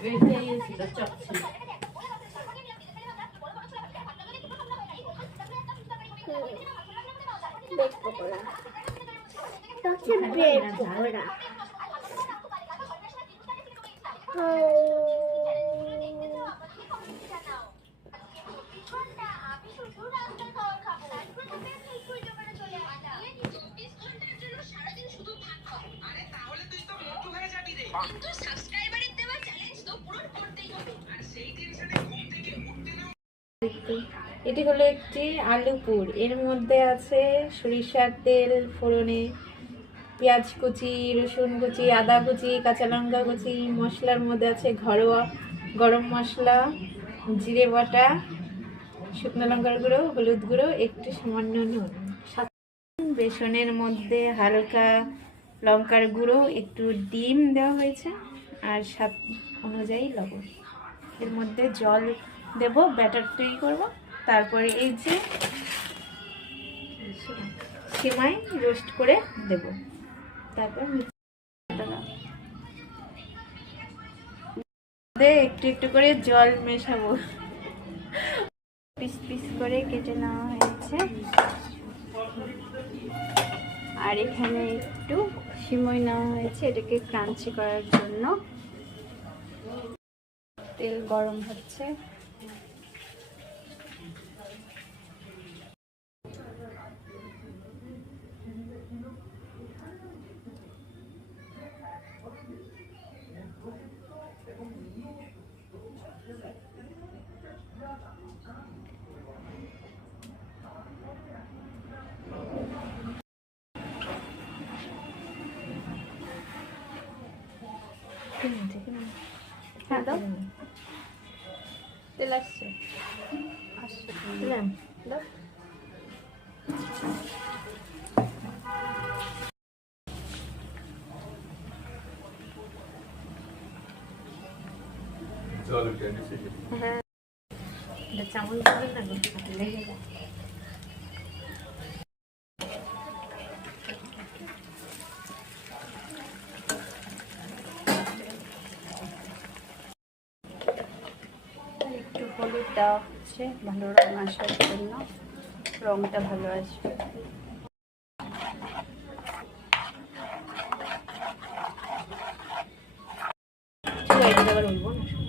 Bread pakora, হচ্ছে bread pakora. এটি হলো একটি আলুপুর। এর মধ্যে আছে সরিষার তেল ফোড়নে, পেঁয়াজ কুচি, রসুন কুচি, আদা কুচি, কাঁচা লঙ্কা কুচি। মশলার মধ্যে আছে ঘরোয়া গরম মশলা, জিরে বাটা, শুকনো লঙ্কার গুঁড়ো, হলুদ গুঁড়ো, একটু সামান্য নুন। বেসনের মধ্যে হালকা লঙ্কার গুঁড়ো, একটু ডিম দেওয়া হয়েছে আর স্বাদ অনুযায়ী লবণ। এর মধ্যে জল দেব, ব্যাটার তৈরি করব। তারপরে এই যে সেমাই রোস্ট করে দেব, তারপর একটু একটু করে জল মেশাবো। পিস পিস করে কেটে নেওয়া হয়েছে। আর এখানে একটু সিমই নেওয়া হয়েছে এটাকে ক্রাঞ্চি করার জন্য। তেল গরম হচ্ছে। হ্যাঁ দাও, তেল আসছে আসছে দাও। হ্যাঁ, চামচ ধরে না লেগে যায়। একটু হলুদ দেওয়া হচ্ছে ভালো রং আসার জন্য, রংটা ভালো আসবে। এটা আবার বলবো না।